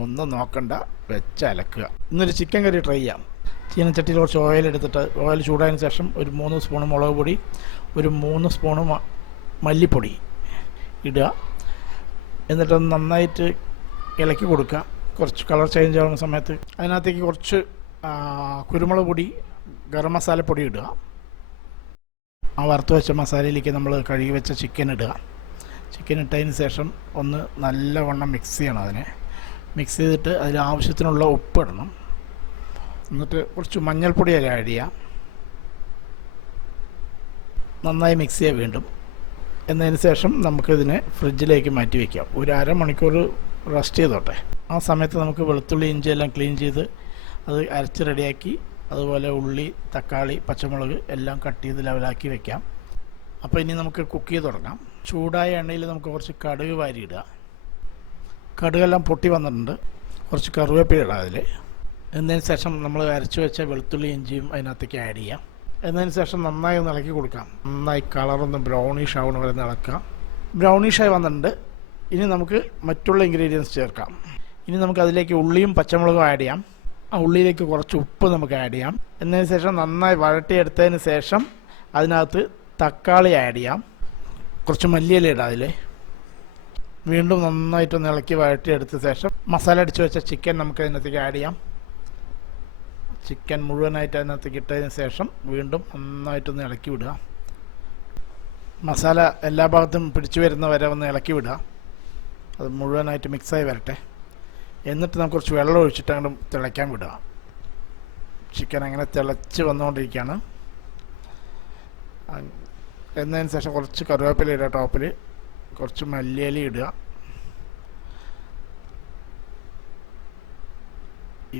ഒന്നും നോക്കണ്ട, വെച്ചലക്കുക. ഇന്നൊരു ചിക്കൻ കറി ട്രൈ ചെയ്യാം. ചീനച്ചട്ടിയിൽ കുറച്ച് ഓയിൽ എടുത്തിട്ട് ഓയിൽ ചൂടായതിന് ശേഷം ഒരു 3 സ്പൂൺ മുളക് പൊടി, ഒരു 3 സ്പൂൺ മല്ലിപ്പൊടി ഇടുക. എന്നിട്ടൊന്ന് നന്നായിട്ട് ഇളക്കി കൊടുക്കുക. കുറച്ച് കളർ ചേഞ്ച് ആവുന്ന സമയത്ത് അതിനകത്തേക്ക് കുറച്ച് കുരുമുളക് പൊടി, ഗരം മസാലപ്പൊടി ഇടുക. ആ വറുത്ത് വെച്ച മസാലയിലേക്ക് നമ്മൾ കഴുകി വെച്ച ചിക്കൻ ഇടുക. ചിക്കൻ ഇട്ടതിന് ശേഷം ഒന്ന് നല്ലവണ്ണം മിക്സ് ചെയ്യണം. അതിനെ മിക്സ് ചെയ്തിട്ട് അതിൽ ആവശ്യത്തിനുള്ള ഉപ്പ് ഇടണം. എന്നിട്ട് കുറച്ച് മഞ്ഞൾപ്പൊടി അതിൽ ആഡ് ചെയ്യാം. നന്നായി മിക്സ് ചെയ്യുക വീണ്ടും. എന്നതിന് ശേഷം നമുക്കിതിനെ ഫ്രിഡ്ജിലേക്ക് മാറ്റി വയ്ക്കാം. ഒരു അരമണിക്കൂർ റെസ്റ്റ് ചെയ്തോട്ടെ. ആ സമയത്ത് നമുക്ക് വെളുത്തുള്ളി ഇഞ്ചി എല്ലാം ക്ലീൻ ചെയ്ത് അത് അരച്ച് റെഡിയാക്കി, അതുപോലെ ഉള്ളി, തക്കാളി, പച്ചമുളക് എല്ലാം കട്ട് ചെയ്ത് ലെവലാക്കി വെക്കാം. അപ്പോൾ ഇനി നമുക്ക് കുക്ക് ചെയ്ത് തുടങ്ങാം. ചൂടായ എണ്ണയിൽ നമുക്ക് കുറച്ച് കടുക് വാരിയിടുക. കടുകെല്ലാം പൊട്ടി വന്നിട്ടുണ്ട്. കുറച്ച് കറിവേപ്പില ഇടുക അതിൽ. എന്നതിന് ശേഷം നമ്മൾ അരച്ച് വെച്ച വെളുത്തുള്ളി ഇഞ്ചിയും അതിനകത്തേക്ക് ആഡ് ചെയ്യാം. എന്നതിന് ശേഷം നന്നായി ഒന്ന് ഇളക്കി കൊടുക്കാം. നന്നായി കളറൊന്ന് ബ്രൗണിഷ് ആവണ വരെ ഇളക്കാം. ബ്രൗണിഷായി വന്നിട്ടുണ്ട്. ഇനി നമുക്ക് മറ്റുള്ള ഇൻഗ്രീഡിയൻസ് ചേർക്കാം. ഇനി നമുക്ക് അതിലേക്ക് ഉള്ളിയും പച്ചമുളകും ആഡ് ചെയ്യാം. ആ ഉള്ളിയിലേക്ക് കുറച്ച് ഉപ്പ് നമുക്ക് ആഡ് ചെയ്യാം. എന്നതിന് ശേഷം നന്നായി വഴട്ടിയെടുത്തതിന് ശേഷം അതിനകത്ത് തക്കാളി ആഡ് ചെയ്യാം. കുറച്ച് മല്ലിയില ഇടാം അതിൽ. വീണ്ടും നന്നായിട്ടൊന്ന് ഇളക്കി വഴട്ടിയെടുത്ത ശേഷം മസാല അടിച്ച് വെച്ച ചിക്കൻ നമുക്ക് അതിനകത്തേക്ക് ആഡ് ചെയ്യാം. ചിക്കൻ മുഴുവനായിട്ട് അതിനകത്തേക്ക് ഇട്ടതിന് ശേഷം വീണ്ടും നന്നായിട്ടൊന്ന് ഇളക്കി വിടുക. മസാല എല്ലാ ഭാഗത്തും പിടിച്ചു വരുന്ന വരെ ഒന്ന് ഇളക്കി വിടുക. അത് മുഴുവനായിട്ട് മിക്സായി വരട്ടെ. എന്നിട്ട് നമുക്ക് കുറച്ച് വെള്ളം ഒഴിച്ചിട്ട് അങ്ങോട്ട് തിളയ്ക്കാൻ വിടുക. ചിക്കൻ അങ്ങനെ തിളച്ച് വന്നുകൊണ്ടിരിക്കുകയാണ്. എന്നതിന് ശേഷം കുറച്ച് കറിവേപ്പില ഇടുക. ടോപ്പിൽ കുറച്ച് മല്ലിയില ഇടുക.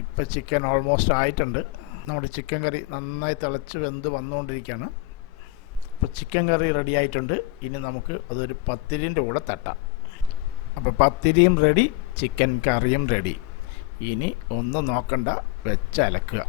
ഇപ്പം ചിക്കൻ ഓൾമോസ്റ്റ് ആയിട്ടുണ്ട്. നമ്മുടെ ചിക്കൻ കറി നന്നായി തിളച്ച് വെന്ത് വന്നുകൊണ്ടിരിക്കുകയാണ്. അപ്പോൾ ചിക്കൻ കറി റെഡി ആയിട്ടുണ്ട്. ഇനി നമുക്ക് അതൊരു പത്തിരിൻ്റെ കൂടെ തട്ടാം. അപ്പോൾ പത്തിരിയും റെഡി, ചിക്കൻ കറിയും റെഡി. ഇനി ഒന്നും നോക്കണ്ട, വെച്ചലക്കുക.